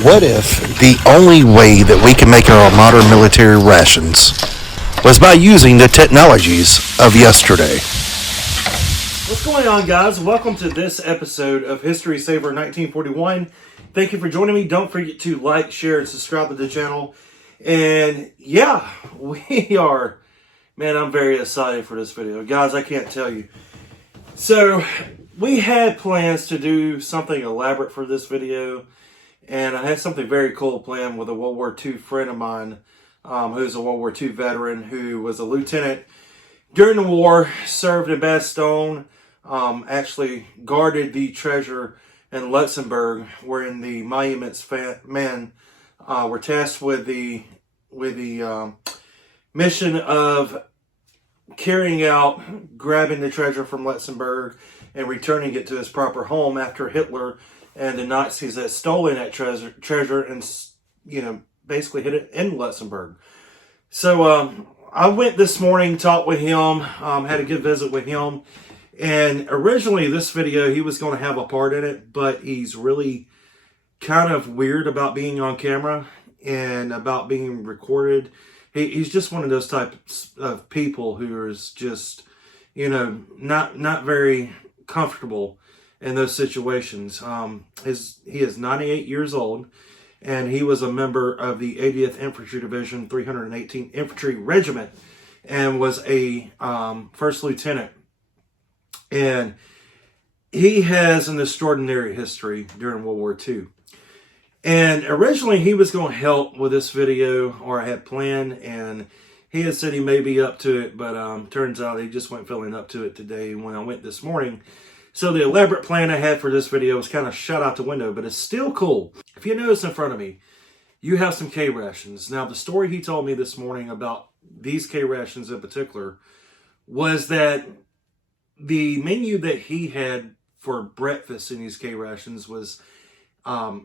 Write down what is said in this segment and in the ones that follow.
What if the only way that we can make our modern military rations was by using the technologies of yesterday? What's going on, guys? Welcome to this episode of History Saver 1941. Thank you for joining me. Don't forget to like, share, and subscribe to the channel. And yeah, we are, man, I'm very excited for this video. Guys, I can't tell you. So, we had plans to do something elaborate for this video. And I had something very cool planned with a World War II friend of mine, who's a World War II veteran, who was a lieutenant during the war, served in Bastogne, actually guarded the treasure in Luxembourg, wherein the monuments men were tasked with the mission of carrying out, grabbing the treasure from Luxembourg and returning it to its proper home after Hitler and the Nazis had stolen that treasure and, basically hid it in Luxembourg. So I went this morning, talked with him, had a good visit with him. And originally this video, he was going to have a part in it, but he's really kind of weird about being on camera and about being recorded. He's just one of those types of people who is just, not very comfortable in those situations. He is 98 years old, and he was a member of the 80th Infantry Division, 318th Infantry Regiment, and was a first lieutenant. And he has an extraordinary history during World War II. And originally he was going to help with this video, or I had planned, and he had said he may be up to it, but turns out he just wasn't feeling up to it today when I went this morning. So the elaborate plan I had for this video was kind of shut out the window, but it's still cool. If you notice in front of me, you have some K rations. Now, the story he told me this morning about these K rations in particular was that the menu that he had for breakfast in these K rations was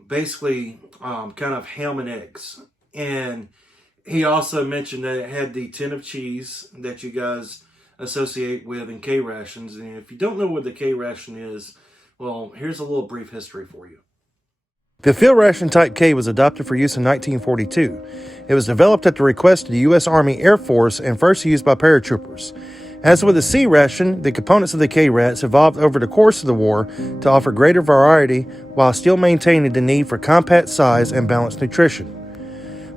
basically kind of ham and eggs. And he also mentioned that it had the tin of cheese that you guys associate with in K rations. And if you don't know what the K ration is, well, here's a little brief history for you. The field ration type K was adopted for use in 1942. It was developed at the request of the U.S. Army Air Force and first used by paratroopers. As with the C ration, the components of the K-Rats evolved over the course of the war to offer greater variety while still maintaining the need for compact size and balanced nutrition.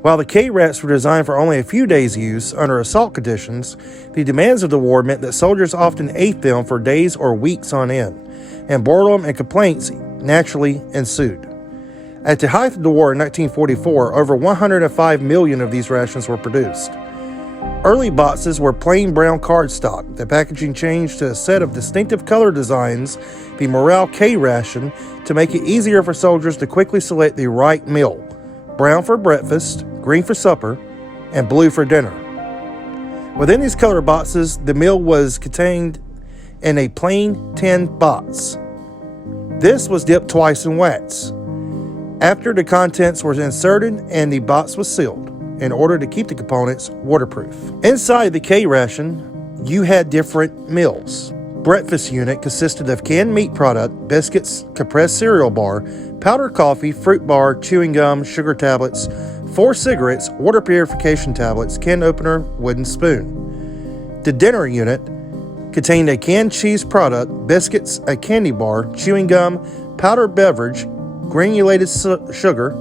While the K-Rats were designed for only a few days' use under assault conditions, the demands of the war meant that soldiers often ate them for days or weeks on end, and boredom and complaints naturally ensued. At the height of the war in 1944, over 105 million of these rations were produced. Early boxes were plain brown cardstock. The packaging changed to a set of distinctive color designs, the Morale K ration, to make it easier for soldiers to quickly select the right meal: brown for breakfast, green for supper, and blue for dinner. Within these color boxes, the meal was contained in a plain tin box. This was dipped twice in wax. After the contents were inserted and the box was sealed, in order to keep the components waterproof. Inside the K ration, you had different meals. Breakfast unit consisted of canned meat product, biscuits, compressed cereal bar, powdered coffee, fruit bar, chewing gum, sugar tablets, 4 cigarettes, water purification tablets, can opener, wooden spoon. The dinner unit contained a canned cheese product, biscuits, a candy bar, chewing gum, powdered beverage, granulated sugar,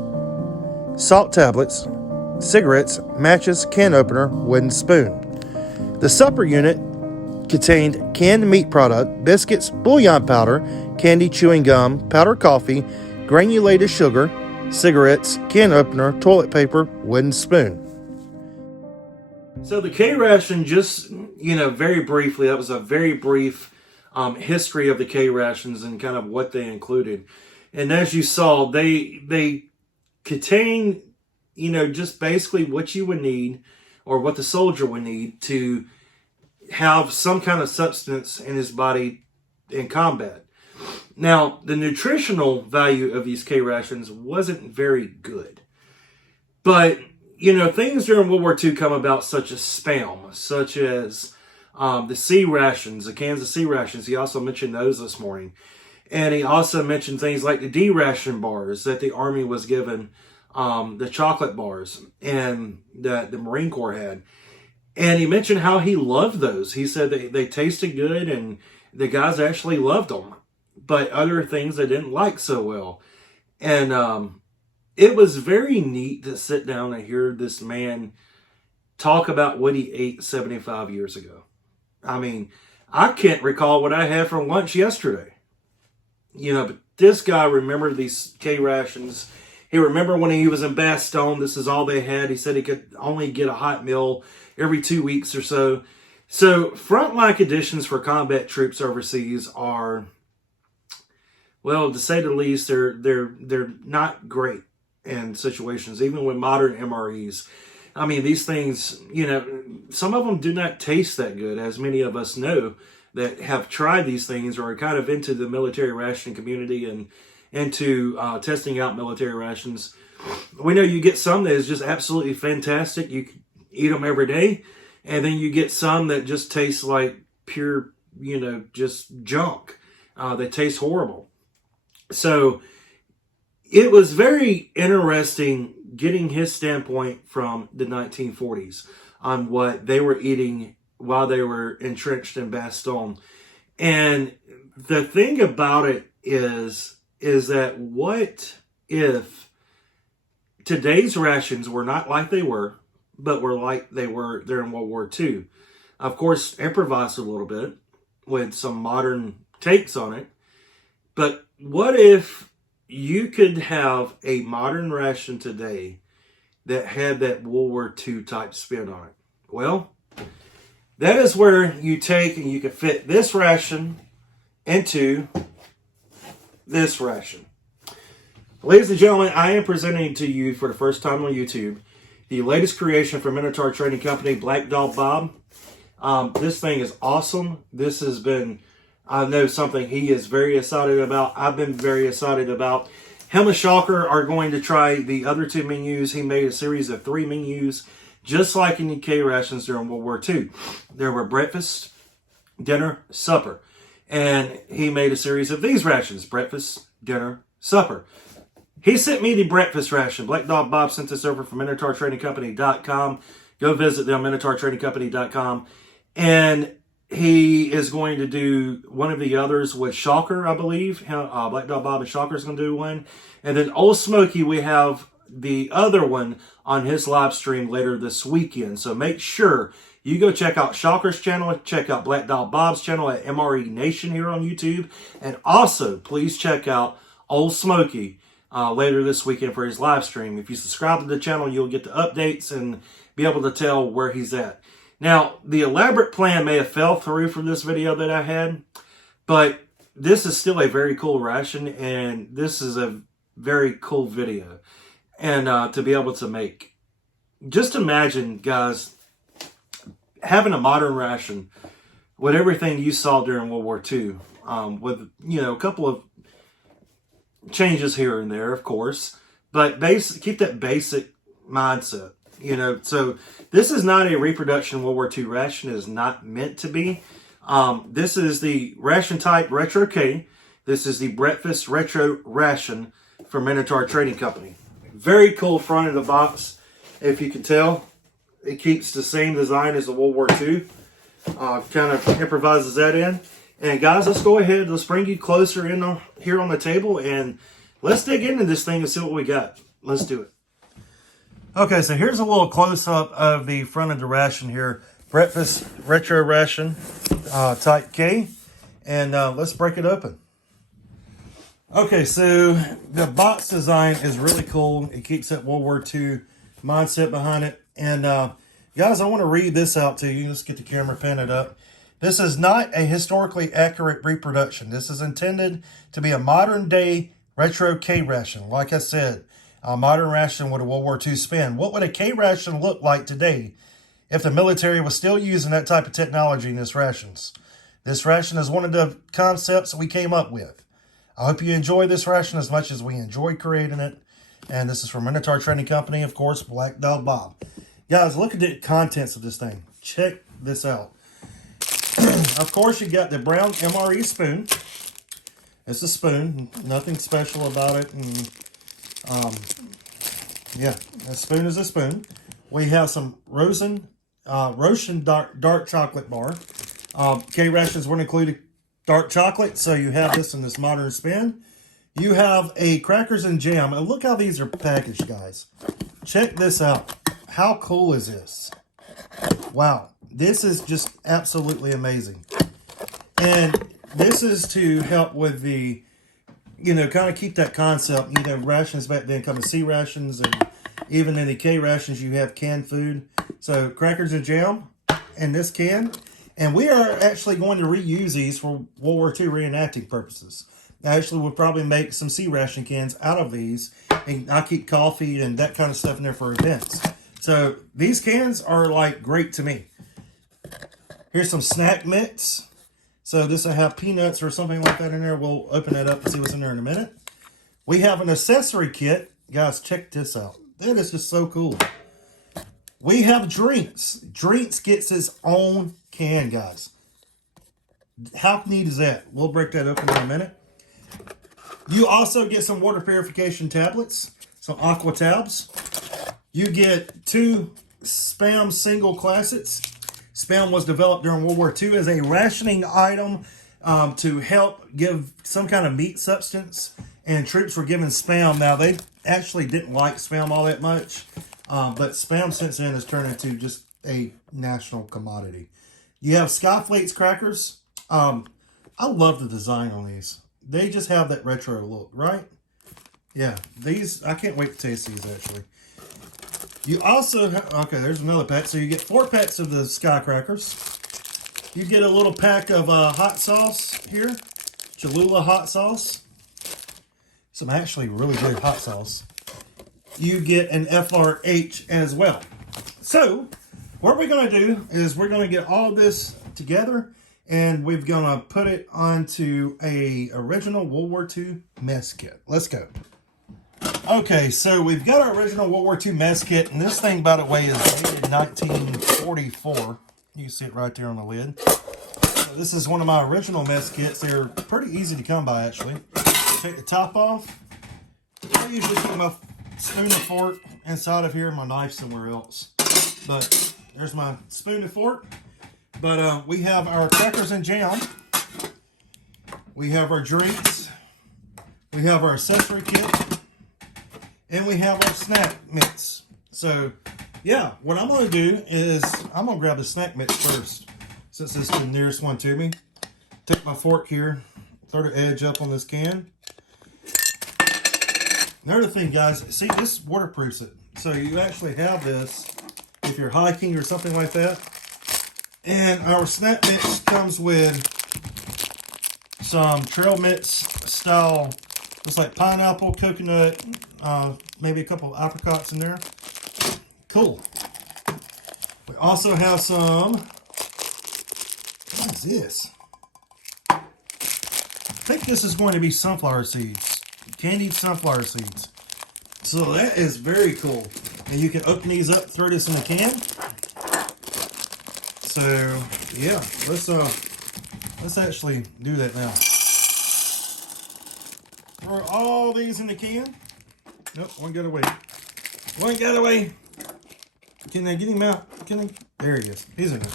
salt tablets, cigarettes, matches, can opener, wooden spoon. The supper unit contained canned meat product, biscuits, bouillon powder, candy, chewing gum, powdered coffee, granulated sugar, cigarettes, can opener, toilet paper, wooden spoon. So the K ration, just, very briefly, that was a very brief history of the K rations and kind of what they included. And as you saw, they contain just basically what you would need, or what the soldier would need to have some kind of substance in his body in combat. Now, the nutritional value of these K rations wasn't very good. But, things during World War II come about, such as spam, such as the C rations, the cans of C rations. He also mentioned those this morning. And he also mentioned things like the D-ration bars that the Army was given, the chocolate bars, and that the Marine Corps had. And he mentioned how he loved those. He said they tasted good and the guys actually loved them. But other things they didn't like so well. And it was very neat to sit down and hear this man talk about what he ate 75 years ago. I mean, I can't recall what I had for lunch yesterday. You know, but this guy remembered these K rations. He remembered when he was in Bastogne, this is all they had. He said he could only get a hot meal every 2 weeks or so. So frontline conditions for combat troops overseas are, well, to say the least, they're not great in situations, even with modern MREs. I mean, these things, you know, some of them do not taste that good, as many of us know that have tried these things or are kind of into the military ration community and into testing out military rations. We know you get some that is just absolutely fantastic. You can eat them every day. And then you get some that just taste like pure, you know, just junk. They taste horrible. So it was very interesting getting his standpoint from the 1940s on what they were eating while they were entrenched in Bastogne. And the thing about it is that what if today's rations were not like they were, but were like they were during World War II? Of course, improvised a little bit with some modern takes on it. But what if you could have a modern ration today that had that World War II type spin on it? Well, that is where you take and you can fit this ration into this ration. Ladies and gentlemen, I am presenting to you for the first time on YouTube the latest creation from Minotaur Trading Company, Black Dog Bob. This thing is awesome. This has been, I know, something he is very excited about. I've been very excited about. Him and Shocker are going to try the other two menus. He made a series of 3 menus, just like in the K rations during World War II. There were breakfast, dinner, supper. And he made a series of these rations, breakfast, dinner, supper. He sent me the breakfast ration. Black Dog Bob sent this over from MinotaurTradingCompany.com. Go visit them, MinotaurTradingCompany.com. And he is going to do one of the others with Shocker, I believe. Black Dog Bob and Shocker is going to do one. And then Old Smoky, we have the other one on his live stream later this weekend. So make sure you go check out Shocker's channel, check out Black Dog Bob's channel at MRE Nation here on YouTube. And also, please check out Old Smoky later this weekend for his live stream. If you subscribe to the channel, you'll get the updates and be able to tell where he's at. Now, the elaborate plan may have fell through from this video that I had, but this is still a very cool ration, and this is a very cool video and to be able to make. Just imagine, guys, having a modern ration with everything you saw during World War II, with, you know, a couple of changes here and there, of course, but keep that basic mindset. You know, so this is not a reproduction World War II ration. It is not meant to be. This is the ration type Retro K. This is the breakfast retro ration from Minotaur Trading Company. Very cool front of the box, if you can tell. It keeps the same design as the World War II. Kind of improvises that in. And guys, let's go ahead. Let's bring you closer in here on the table and let's dig into this thing and see what we got. Let's do it. Okay, so here's a little close-up of the front of the ration here. Breakfast retro ration, type K. And let's break it open. Okay, so the box design is really cool. It keeps that World War II mindset behind it. And guys, I want to read this out to you. Let's get the camera painted up. This is not a historically accurate reproduction. This is intended to be a modern-day retro K ration. Like I said, a modern ration with a World War II spin. What would a K ration look like today if the military was still using that type of technology in its rations? This ration is one of the concepts we came up with. I hope you enjoy this ration as much as we enjoyed creating it. And this is from Minotaur Trading Company, of course, Black Dog Bob. Guys, look at the contents of this thing. Check this out. Of course, you got the brown MRE spoon. It's a spoon. Nothing special about it. And yeah, a spoon is a spoon. We have some Ration dark chocolate bar. K-Rations would include dark chocolate, so you have this in this modern spin. You have a crackers and jam. And look how these are packaged, guys. Check this out. How cool is this? Wow. This is just absolutely amazing. And this is to help with the, you know, kind of keep that concept. You know, rations back then come in C rations, and even in the K rations you have canned food. So crackers and jam in this can. And we are actually going to reuse these for World War II reenacting purposes. Actually, we'll probably make some C ration cans out of these. And I'll keep coffee and that kind of stuff in there for events. So these cans are like great to me. Here's some snack mix. So this will have peanuts or something like that in there. We'll open that up and see what's in there in a minute. We have an accessory kit. Guys, check this out. That is just so cool. We have drinks. Drinks gets its own can, guys. How neat is that? We'll break that open in a minute. You also get some water purification tablets, some aqua tabs. You get 2 Spam single classets. Spam was developed during World War II as a rationing item to help give some kind of meat substance. And troops were given Spam. Now, they actually didn't like Spam all that much. But Spam since then has turned into just a national commodity. You have Skyflakes Crackers. I love the design on these. They just have that retro look, right? Yeah, these, I can't wait to taste these actually. You also have, okay, there's another pack. So you get 4 packs of the Sky Crackers. You get a little pack of hot sauce here. Cholula hot sauce. Some actually really good hot sauce. You get an FRH as well. So, what we're going to do is we're going to get all this together and we're going to put it onto a original World War II mess kit. Let's go. Okay, so we've got our original World War II mess kit, and this thing, by the way, is dated 1944. You can see it right there on the lid. So this is one of my original mess kits. They're pretty easy to come by, actually. Take the top off. I usually put my spoon and fork inside of here, my knife somewhere else. But there's my spoon and fork. But we have our crackers and jam. We have our drinks. We have our accessory kit. And we have our snack mix. So, yeah, what I'm going to do is I'm going to grab the snack mix first, since it's the nearest one to me. Take my fork here, throw the edge up on this can. Another thing, guys, see, this waterproofs it. So you actually have this if you're hiking or something like that. And our snack mix comes with some trail mix style. It's like pineapple, coconut, maybe a couple of apricots in there. Cool. We also have some, what is this? I think this is going to be sunflower seeds. Candied sunflower seeds. So that is very cool. And you can open these up, throw this in a can. So yeah, let's actually do that now. Throw all these in the can. Nope, one got away. One got away. Can I get him out? Can I? There he is. He's in there.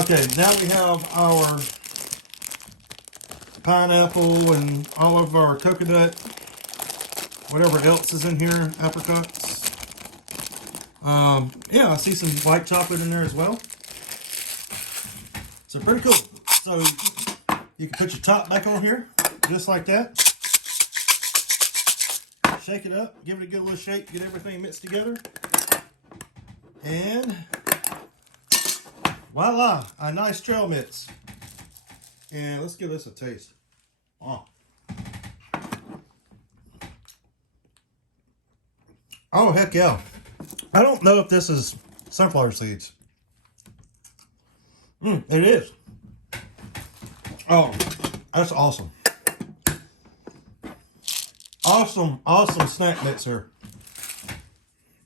Okay, now we have our pineapple and all of our coconut, whatever else is in here, apricots. Yeah, I see some white chocolate in there as well. So pretty cool. So you can put your top back on here, just like that. Shake it up, give it a good little shake, get everything mixed together. And voila, a nice trail mix. And let's give this a taste. Oh, heck yeah. I don't know if this is sunflower seeds. It is. Oh, that's awesome. Awesome snack mix here.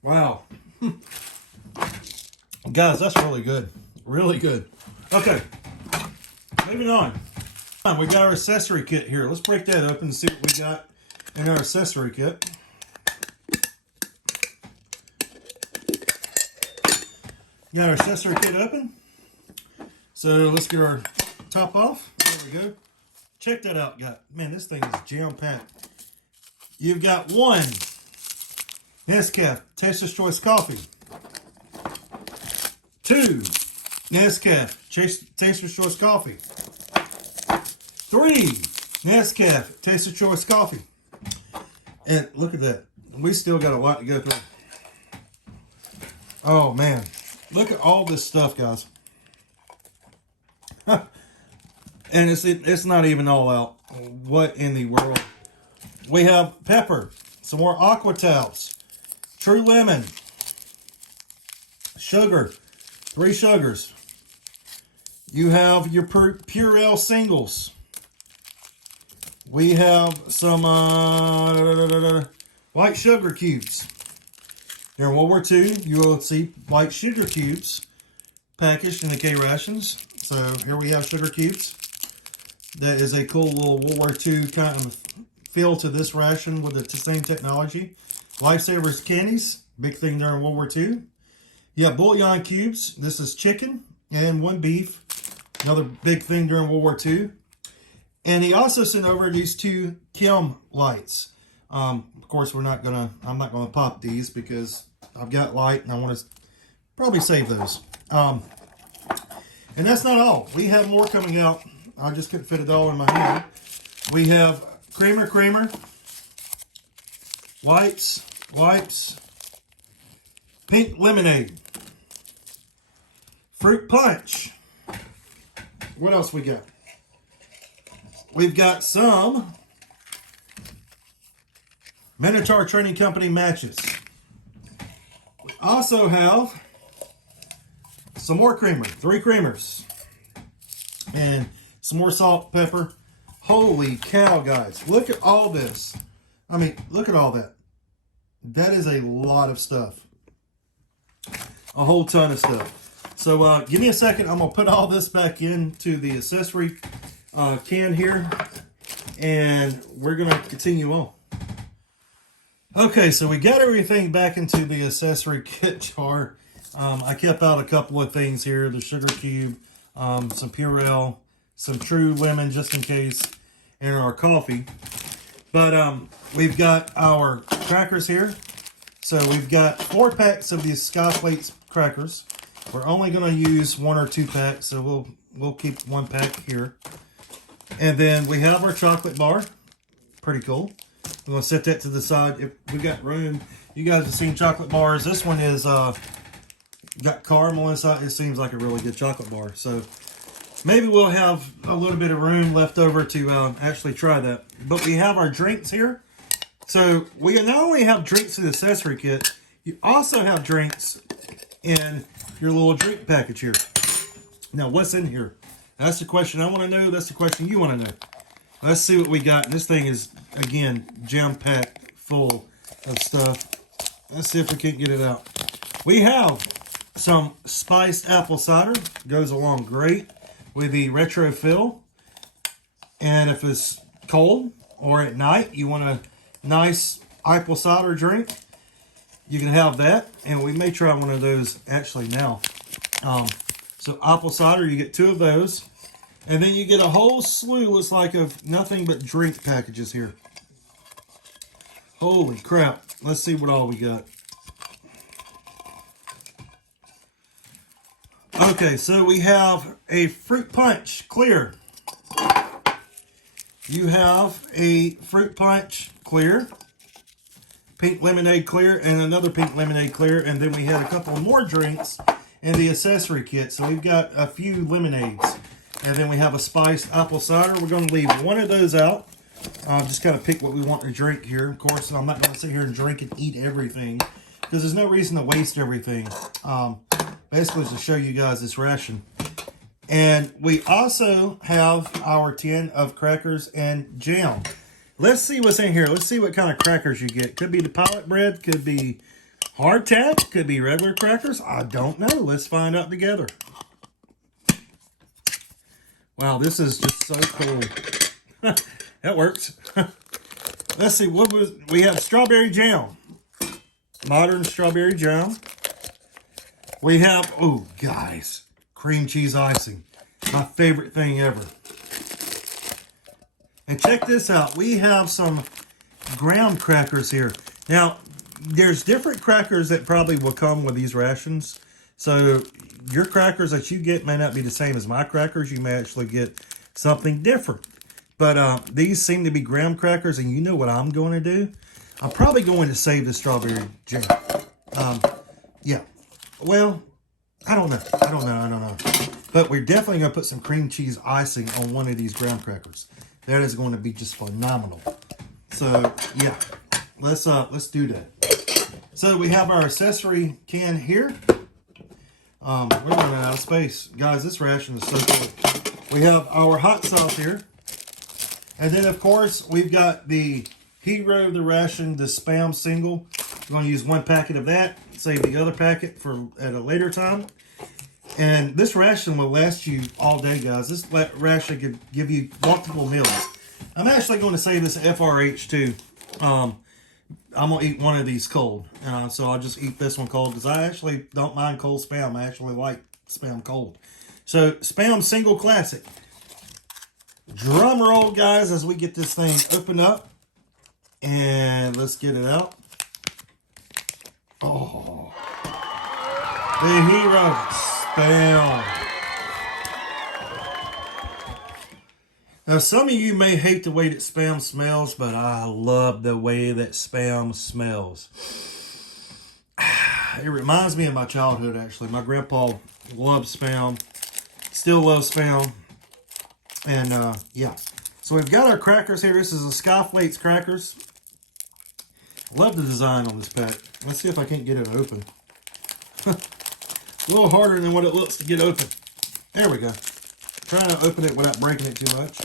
Wow. Guys, that's really good. Really good. Okay. Moving on. We got our accessory kit here. Let's break that open and see what we got in our accessory kit. Got our accessory kit open. So let's get our top off. There we go. Check that out, guys. Man, this thing is jam-packed. You've got 1 Nescafe Taster's Choice Coffee. 2 Nescafe Taster's Choice Coffee. 3 Nescafe Taster's Choice Coffee. And look at that. We still got a lot to go through. Oh, man. Look at all this stuff, guys. And it's not even all out. What in the world? We have pepper, some more aqua towels, true lemon, sugar, 3 sugars. You have your Purell singles. We have some white sugar cubes. During World War II, you will see white sugar cubes packaged in the K rations. So here we have sugar cubes. That is a cool little World War II kind of feel to this ration with the same technology. Lifesavers candies, big thing during World War II. You have bouillon cubes. This is chicken and 1 beef. Another big thing during World War II. And he also sent over these 2 Kim lights. Of course, I'm not gonna pop these because I've got light and I want to probably save those. And that's not all. We have more coming out. I just couldn't fit it all in my hand. We have creamer, wipes, pink lemonade, fruit punch. What else we got? We've got some Minotaur Training Company matches. We also have some more creamer, 3 creamers, and some more salt, pepper. Holy cow, guys. Look at all this. I mean, look at all that. That is a lot of stuff. A whole ton of stuff. So give me a second. I'm going to put all this back into the accessory can here. And we're going to continue on. Okay, so we got everything back into the accessory kit jar. I kept out a couple of things here. The sugar cube, some Purell, some true lemon just in case, and our coffee. But we've got our crackers here. So we've got 4 packs of these Skyflakes Crackers. We're only going to use 1 or 2 packs, so we'll keep 1 pack here. And then we have our chocolate bar. Pretty cool. We're going to set that to the side if we got room. You guys have seen chocolate bars. This one is got caramel inside. It seems like a really good chocolate bar. So maybe we'll have a little bit of room left over to actually try that. But we have our drinks here. So we not only have drinks in the accessory kit, you also have drinks in your little drink package here. Now, what's in here? That's the question I want to know. That's the question you want to know. Let's see what we got. And this thing is, again, jam-packed full of stuff. Let's see if we can't get it out. We have some spiced apple cider. Goes along great with the retro fill. And if it's cold or at night, you want a nice apple cider drink, you can have that. And we may try one of those actually now. So apple cider, you get 2 of those. And then you get a whole slew, looks like, of nothing but drink packages here. Holy crap. Let's see what all we got. Okay, so we have a fruit punch clear. You have a fruit punch clear, pink lemonade clear, and another pink lemonade clear. And then we had a couple more drinks in the accessory kit. So we've got a few lemonades. And then we have a spiced apple cider. We're going to leave one of those out. Just kind of pick what we want to drink here. Of course, I'm not going to sit here and drink and eat everything, because there's no reason to waste everything. Basically, to show you guys this ration. And we also have our tin of crackers and jam. Let's see what's in here. Let's see what kind of crackers you get. Could be the pilot bread. Could be hardtack. Could be regular crackers. I don't know. Let's find out together. Wow, this is just so cool. That works. Let's see, we have strawberry jam. Modern strawberry jam. We have, oh guys, cream cheese icing. My favorite thing ever. And check this out. We have some graham crackers here. Now, there's different crackers that probably will come with these rations. So your crackers that you get may not be the same as my crackers. You may actually get something different. But these seem to be graham crackers, and you know what I'm going to do? I'm probably going to save the strawberry jam. Yeah. Well, I don't know. But we're definitely going to put some cream cheese icing on one of these graham crackers. That is going to be just phenomenal. So, yeah. Let's do that. So we have our accessory can here. We're running out of space. Guys, this ration is so cool. We have our hot sauce here. And then, of course, we've got the hero of the ration, the Spam single. We're going to use one packet of that. Save the other packet for at a later time. And this ration will last you all day, guys. This ration could give you multiple meals. I'm actually going to save this FRH too. I'm going to eat one of these cold. So I'll just eat this one cold because I actually don't mind cold Spam. I actually like Spam cold. So Spam single classic. Drum roll, guys, as we get this thing opened up. And let's get it out. Oh. The hero, Spam. Now, some of you may hate the way that Spam smells, but I love the way that Spam smells. It reminds me of my childhood, actually. My grandpa loved Spam. Still loves Spam. And, yeah. So we've got our crackers here. This is a Skyflakes Crackers. Love the design on this pack. Let's see if I can't get it open. A little harder than what it looks to get open. There we go. Trying to open it without breaking it too much.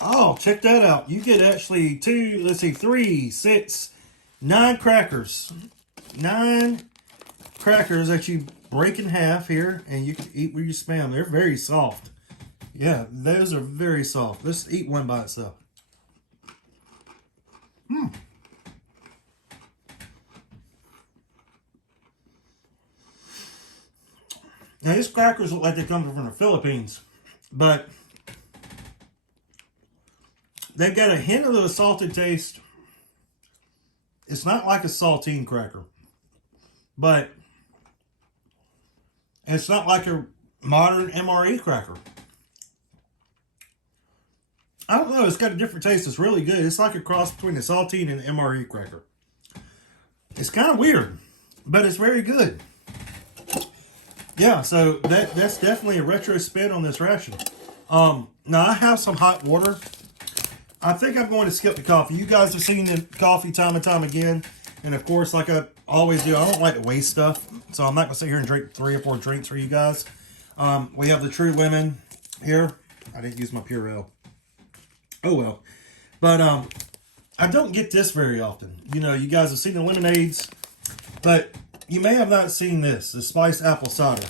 Oh, check that out. You get actually 3, 6, 9 crackers. 9 crackers that you break in half here, and you can eat with your Spam. They're very soft. Yeah, those are very soft. Let's eat one by itself. Now, these crackers look like they come from the Philippines, but they've got a hint of the salted taste. It's not like a saltine cracker, but it's not like a modern MRE cracker. I don't know. It's got a different taste. It's really good. It's like a cross between a saltine and an MRE cracker. It's kind of weird, but it's very good. Yeah, so that's definitely a retro spin on this ration. Now, I have some hot water. I think I'm going to skip the coffee. You guys have seen the coffee time and time again. And, of course, like I always do, I don't like to waste stuff. So I'm not going to sit here and drink 3 or 4 drinks for you guys. We have the True Lemon here. I didn't use my Purell. Oh, well. But I don't get this very often. You know, you guys have seen the lemonades. But you may have not seen this, the spiced apple cider.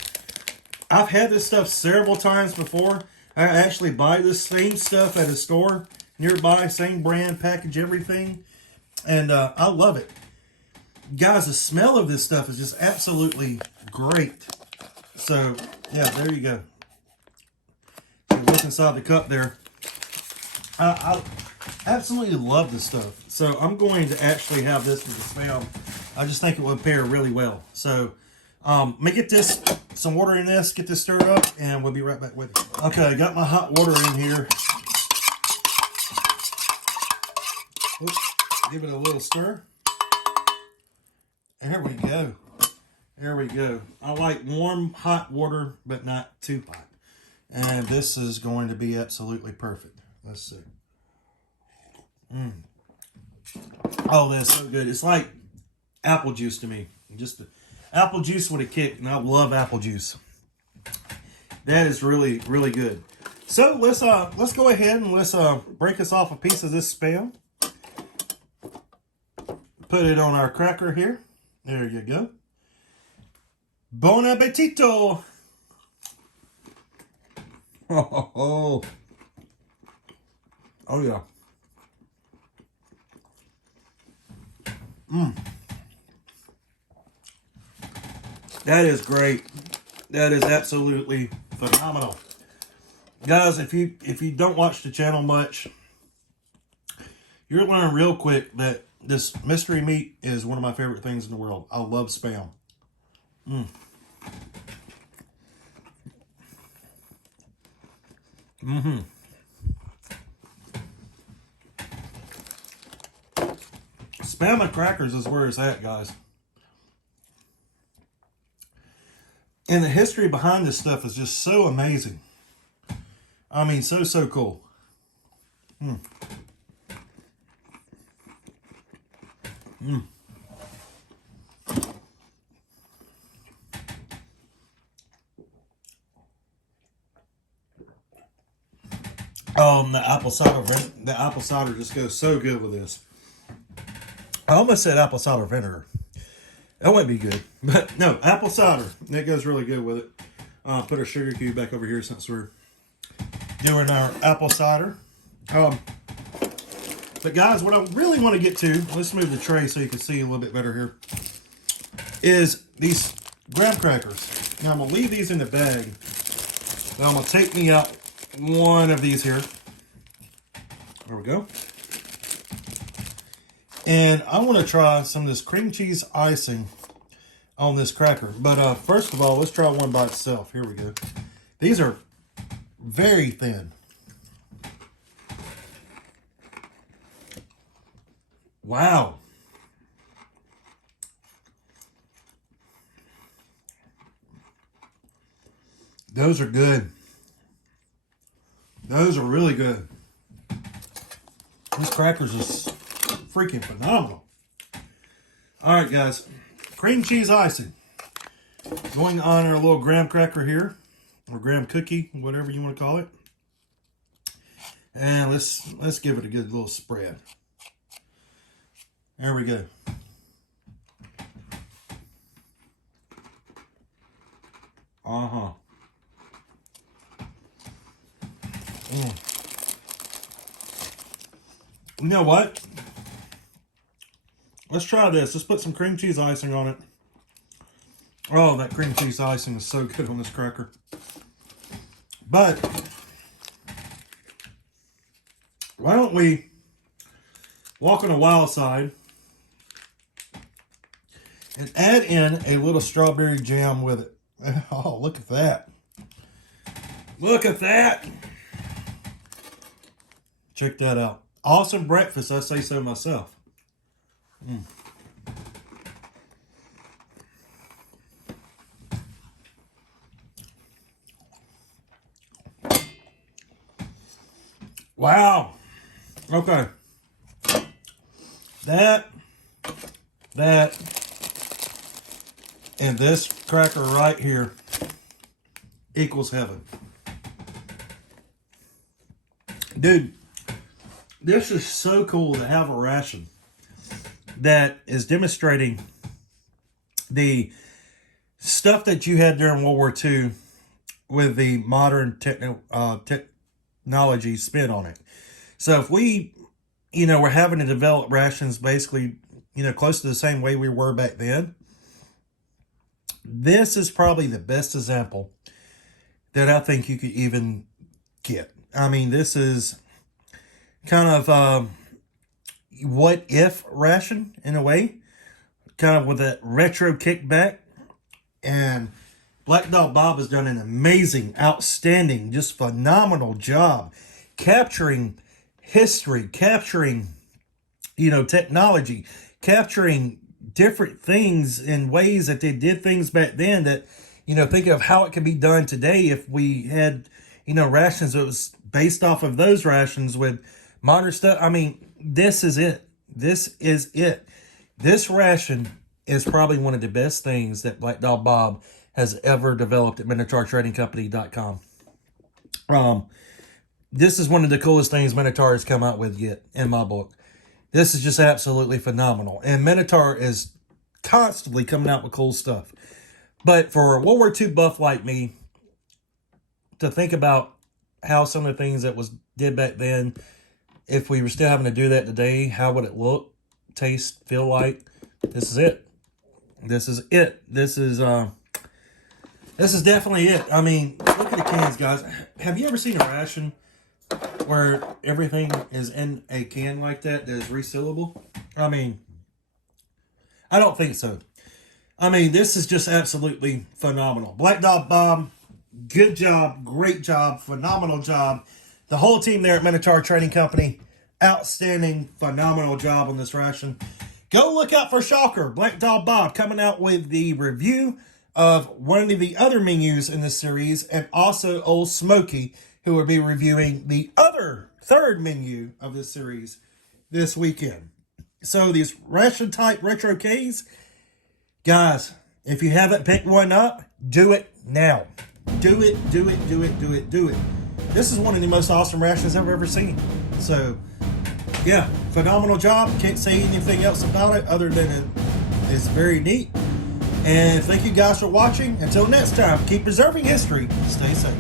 I've had this stuff several times before. I actually buy this same stuff at a store nearby, same brand, package, everything. And I love it. Guys, the smell of this stuff is just absolutely great. So, yeah, there you go. So look inside the cup there. I absolutely love this stuff. So I'm going to actually have this with the Spam. I just think it would pair really well. So let me get some water in this, get this stirred up, and we'll be right back with you. Okay, I got my hot water in here. Oops, give it a little stir. There we go. There we go. I like warm, hot water, but not too hot. And this is going to be absolutely perfect. Let's see. Oh, that's so good. It's like apple juice to me. Just apple juice with a kick, and I love apple juice. That is really, really good. So let's go ahead and let's break us off a piece of this Spam. Put it on our cracker here. There you go. Bon appetito! Oh, oh yeah. That is great. That is absolutely phenomenal. Guys, if you don't watch the channel much, you'll learn real quick that this mystery meat is one of my favorite things in the world. I love Spam. Spam and crackers is where it's at, guys. And the history behind this stuff is just so amazing. I mean, so cool. The apple cider just goes so good with this. I almost said apple cider vinegar. That might be good, but no, apple cider. That goes really good with it. Put our sugar cube back over here since we're doing our apple cider. But guys, what I really want to get to, let's move the tray so you can see a little bit better here, is these graham crackers. Now I'm going to leave these in the bag. Now I'm going to take me out one of these here. There we go. And I want to try some of this cream cheese icing on this cracker. But first of all, let's try one by itself. Here we go. These are very thin. Wow. Those are good. Those are really good. This crackers is freaking phenomenal. All right, guys. Cream cheese icing. Going on our little graham cracker here. Or graham cookie, whatever you want to call it. And let's give it a good little spread. There we go. You know what? Let's try this. Let's put some cream cheese icing on it. Oh, that cream cheese icing is so good on this cracker. But why don't we walk on a wild side and add in a little strawberry jam with it. Oh, look at that. Look at that. Check that out. Awesome breakfast, I say so myself. Wow. Okay. That, and this cracker right here equals heaven. Dude, this is so cool to have a ration that is demonstrating the stuff that you had during World War II with the modern technology spin on it. So if we, we're having to develop rations basically, close to the same way we were back then, this is probably the best example that I think you could even get. I mean, this is kind of what if ration in a way, kind of with that retro kickback. And Black Dog Bob has done an amazing, outstanding, just phenomenal job capturing history, capturing, technology, capturing different things in ways that they did things back then that, think of how it could be done today if we had, rations that was based off of those rations with modern stuff. I mean, this is it. This is it. This ration is probably one of the best things that Black Dog Bob has ever developed at MinotaurTradingCompany.com. This is one of the coolest things Minotaur has come out with yet, in my book. This is just absolutely phenomenal. And Minotaur is constantly coming out with cool stuff. But for a World War II buff like me, to think about how some of the things that was did back then, if we were still having to do that today, how would it look, taste, feel like? This is it. This is it. This is definitely it. I mean, look at the cans, guys. Have you ever seen a ration where everything is in a can like that is resealable? I mean, I don't think so. I mean, this is just absolutely phenomenal. Black Dog Bob, good job, great job, phenomenal job. The whole team there at Minotaur Trading Company, outstanding, phenomenal job on this ration. Go look out for Shocker, Black Dog Bob, coming out with the review of one of the other menus in this series, and also Old Smoky, who will be reviewing the other third menu of this series this weekend. So these ration type retro Ks, guys, if you haven't picked one up, do it now. Do it. This is one of the most awesome rations I've ever seen. So, yeah, phenomenal job. Can't say anything else about it other than it's very neat. And thank you guys for watching. Until next time, keep preserving history. Stay safe.